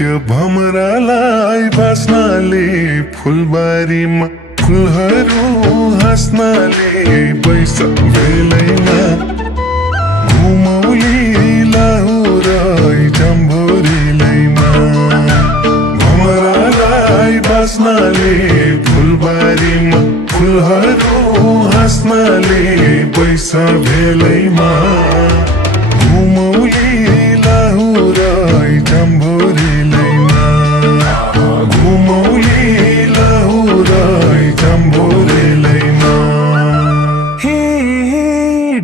त्यो भमरालाई बाँच्नाले फुलबारीमा फुलहरू हाँस्नाले बैशाख बेलैमा घुमौली लाहुरै जम्भोरीलैमा भमरालाई बाँच्नाले फुलबारीमा फुलहरू हाँस्नाले बैशाख बेलैमा घुमौली लाहुरै जम्भोरीलैमा घुमौली लाहुरै जम्भोरीलैमा हे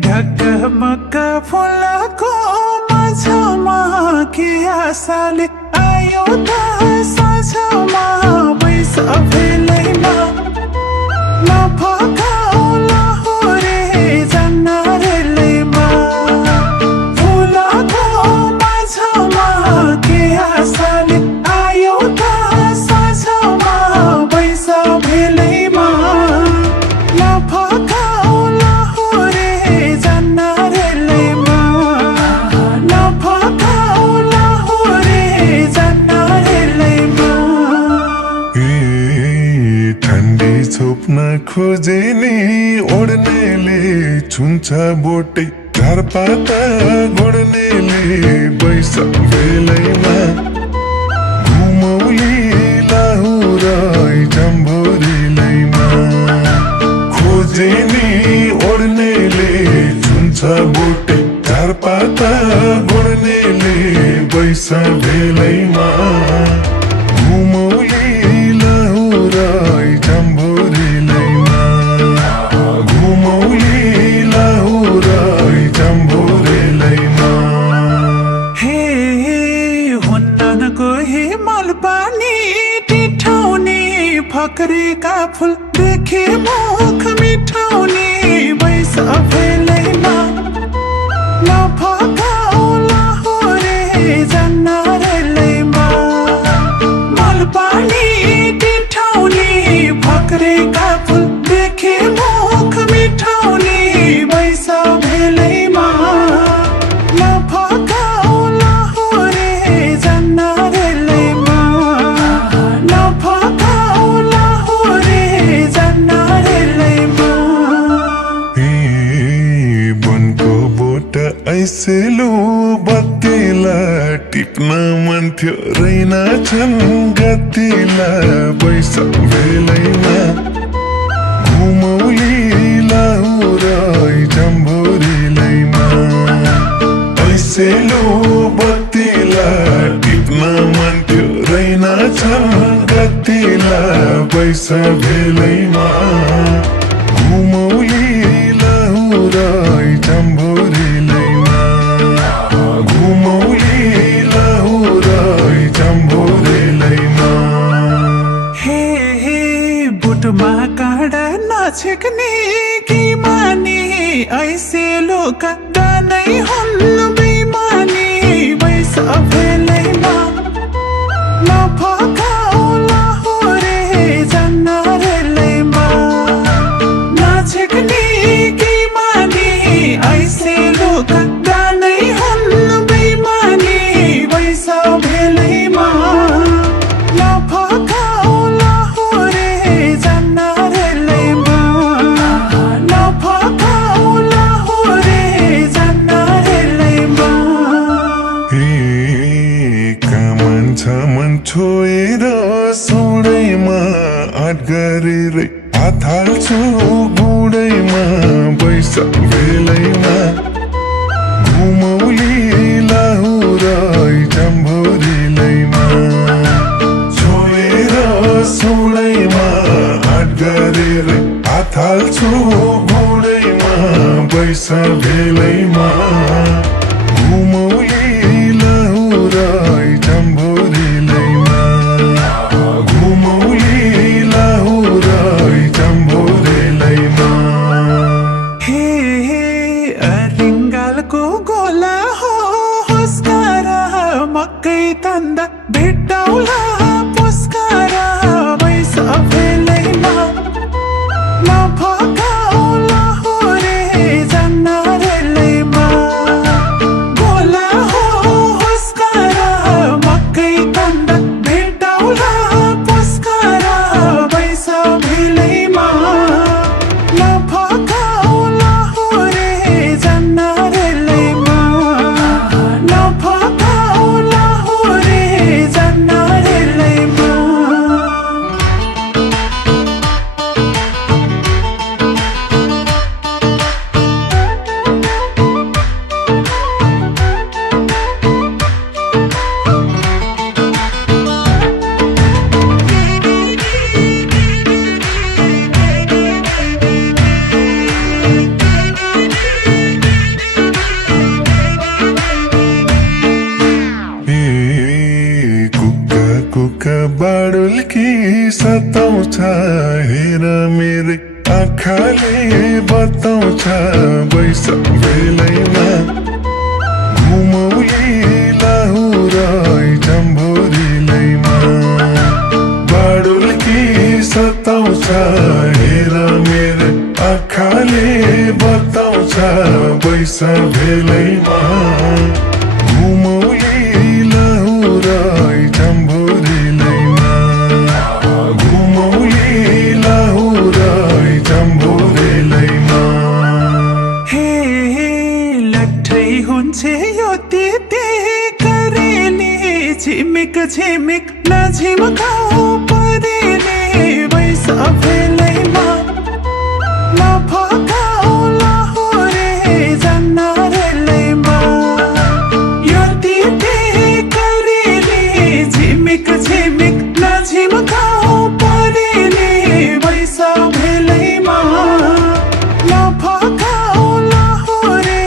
ढकमक फुलको माझमा के आशाले आयो त साँझमा बैशाख बेलैमा नफकाऊ लाहुरे जन्नरेलैमा फुलको माझमा के आशाले आयो त साँझमा बैशाख बेलैमा नफकाऊ लाहुरे जन्नरेलैमा नफकाऊ लाहुरे जन्नरेलैमा ठन्डी छोप्न खोजे नि ओढ्नेले छुन्छ बोटै झारपाता गोड्नेले बैशाख बेलैमा घुमौली लाहुरै जम्भोरीलैमा खोजे नि ओढ्नेले छुन्छ बोटै झारपाता गोड्नेले बैशाख बेलैमा घुमौली लाहुरै जम्भोरीलैमा घुमौली लाहुरै जम्भोरीलैमा हे हुन्न कोही मलपानी टिठाउने फक्रेका फुल देखे मुख मिठाउने बैशाख बेलैमा नफकाऊ लाहुरे जन्नरेलैमा मलपानी टिठाउने फक्रेका फुल देखे मुख मिठाउने बैशाख बेलैमा नफकाऊ लाहुरे जन्नरेलैमा नफकाऊ लाहुरे जन्नरेलैमा बनको बोट ऐसेलो बत्तीला टिप्न मन थियो रैना छन् गतिला बैशाख बेलैमा घुमौली लाहुरै जम्भोरीलैमा ऐसेलो बत्तीला टिप्न मन थियो रैना छन् गतिला बैशाख बेलैमा घुमौली लाहुरै जम्भोरीलैमा घुमौली लाहुरै जम्भोरीलैमा हे बुटमा काँडा नछेक्ने कि माने ऐसे लोक नै हुन् बेमानी बैशाख बेलैमा नफकाऊ लाहुरे जन्नरेलैमा नछेक्ने कि माने ऐसे लोक नै हुन् बेमानी बैशाख बेलैमा नफकाऊ लाहुरे जन्नरेलैमा नफकाऊ लाहुरे जन्नरेलैमा कामन छ मन छोएर सोडैमा आँट गरेर हात हाल्छु गुडैमा बैशाख बेलैमा घुमौली लाहुरै जम्भोरीलैमा छोएर सोडैमा आँट गरेर हात हाल्छु गुडैमा बैशाख बेलैमा घुमौली लाहुरै जम्भोरीलैमा घुमौली लाहुरै जम्भोरीलैमा हे रिङ्गालको गोला हो हुस्कारा मकै तन्दा भेट्टाउला पुस्कारा बैशाख बेलैमा नफकाऊ लाहुरे जन्नरेलैमा गोला हो आँखाले बताउँछ बैस बेलैमा घुमौली लाहुराई जम्भोरिलैमा बाडुल्की सताउँछ हेर मेरो आँखाले बताउँछ बैस बेलैमा घुमौली लाहुराई जम्भोरिलैमा घुमौली लाहुराई जम्भोरिलैमा हे लट्ठै हुन्छ यो तिते करेली झिमिक झिमिक नझिमकाउ परेले बैस बेलैमा नफकाउ लाहोरे जन्नारेलैमा यो तिते करेली झिमिक झिमिक नझिमकाउ परेले बैस बेलैमा नफकाउ लाहोरे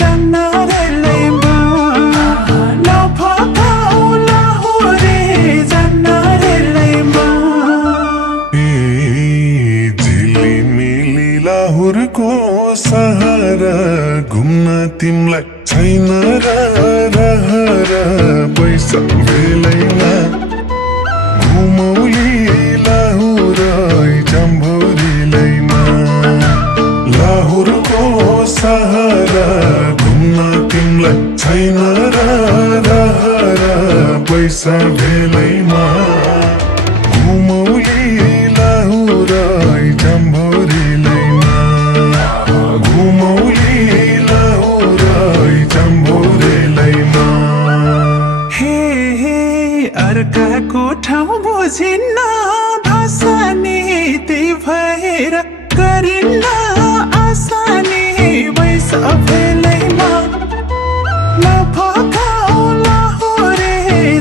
जन्नारेलैमा नफकाउ लाहोरे जन्नारेलैमा झिलिमिली लाहुरको सहारा घुम्न तिमलाई छैन रहर बैस बेलैमा घुमौली लाहुराई जम्भोरिलैमा लाहुरको सहारा घुम्न तिमलाई छैन रहर बैस बेलैमा घुमौली लाहुराई जम्भोरिलैमा घुमौली लाहुराई जम्भोरिलैमा हे अर्काको ठाउँ बुझिन्न भाषा नीति भएर गरिन्न आसानी बैस बेलैमा नफकाउ लाहोरे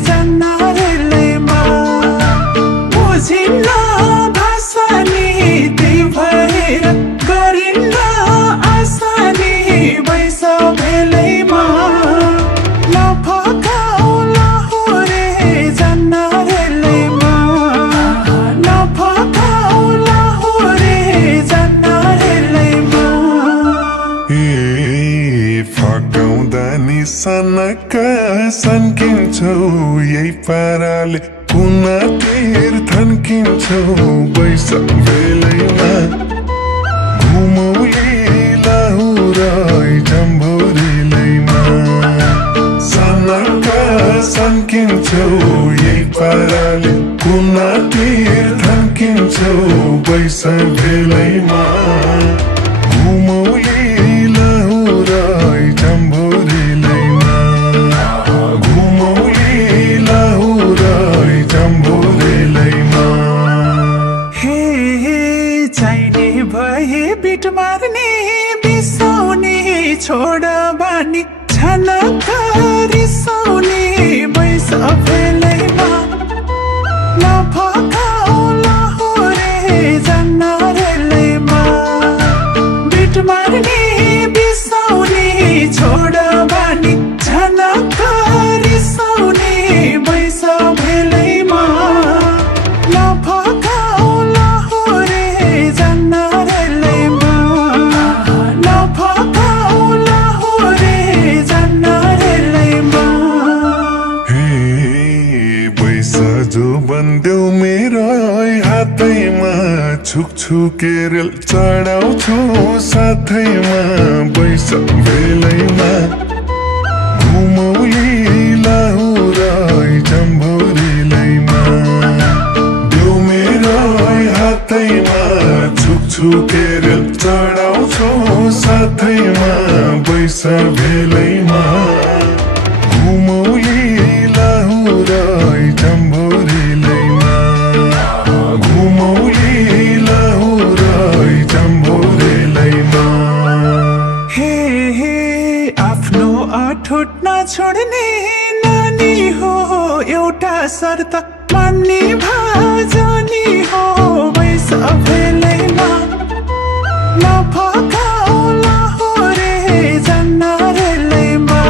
जन्नारेलैमा बुझिन्न भाषा नीति भएर गरिन्न आसानी बैस बेलैमा नफकाउ लाहोरे जन्नारेलैमा नफकाउ लाहोरे जन्नारेलैमा फकाउँदा निसनक सन्किन्छौ यही पाराले कुनातिर थन्किन्छौ बैस बेलैमा घुमौली लाहुराई जम्भोरिलैमा सनक सन्किन्छौ यही पाराले कुनातिर थन्किन्छौ बैस बेलैमा घुमौली लाहुराई जम्भोरिलैमा घुमौली लाहुराई जम्भोरिलैमा हे चाहिने भए बिट मार्ने बिसाउने छोड बानी छनक रिसाउने बैस बेलैमा नफकाउ लाहोरे जन्नारेलैमा बिट मार्ने बिसाउने छोड बानी छनक रिसाउने बैस बेलैमा नफकाउ लाहोरे जन्नारेलैमा नफकाउ लाहोरे जन्नारेलैमा हे बैस जो बन्देऊ मेरो हातैमा छुकछुकेर चढाउँछु साथैमा बैस बेलैमा घुमौली लाहुराई जम्भोरिलैमा देऊ मेरो हातैमा छुकछुकेर चढाउँछु साथैमा बैस बेलैमा घुमौली लाहुराई जम्भोरिलैमा घुमौली लाहुराई जम्भोरिलैमा हे आफ्नो अठोट नछोड्ने नानी हो एउटा शर्त मान्ने भाजनी हो बैस बेलैमा नफकाउ लाहोरे जन्नारेलैमा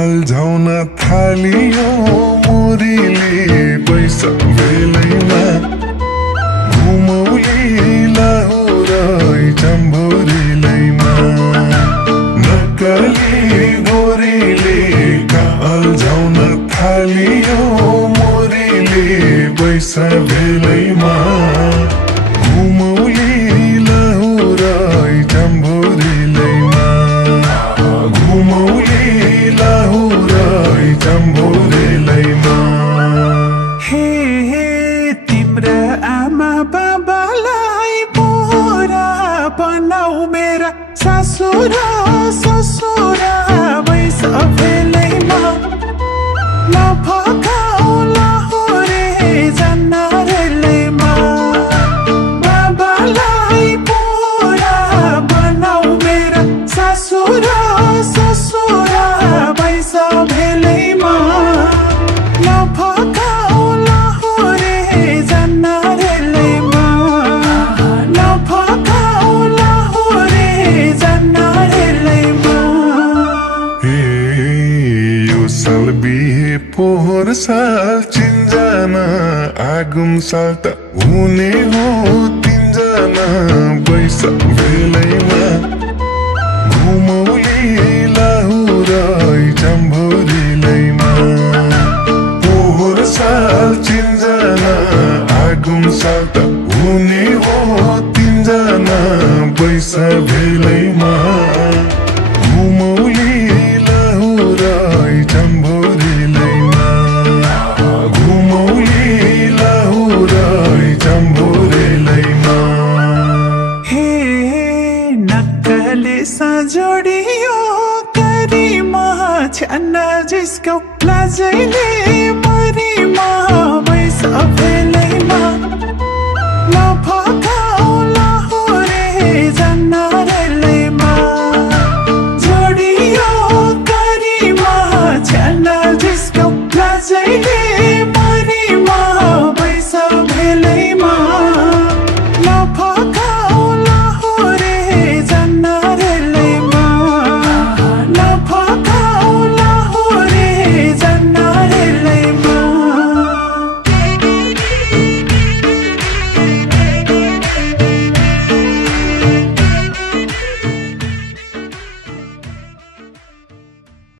अल्झाउन थालियो मुरीले पैसा बेलैमा घुमौली लाहुरै चम्भोरेलैमा नक्कली गोरीले अल्झाउन थालियो मुरीले पैसा बेलैमा घुमौली लाहुरै चम्भोरेलैमा घुमौली लाहुरै चम्भोरेलैमा हे तिम्रा आमा बाबालाई बोरा बनाऊ मेरा सासु र ससुरा भैस भेलैमा नफकाऊ लाहुरे जान्न रेलैमा बाबालाई बोरा बनाऊ मेरा सासु र ससुरा भैस भेलैमा नफकाऊ लाहुरे जान्न रेलैमा नफकाऊ लाहुरे जान्न रेलैमा हे यो साल बिहे पोहोर साल चिन्जना आगुम साल त हुने हो तिनजना बैस बेलैमा घुमौली लाहुरै चम्भोरेलैमा पोहोर साल चिन्जना आगुम साल त हुने हो तिनजना बैस बेलैमा घुमौली लाहुरै चम्भोरेलैमा घुमौली लाहुरै चम्भोरेलैमा हे नक्कले सजोडियो करिमा छ्यान्न जिस्कौ लाजैले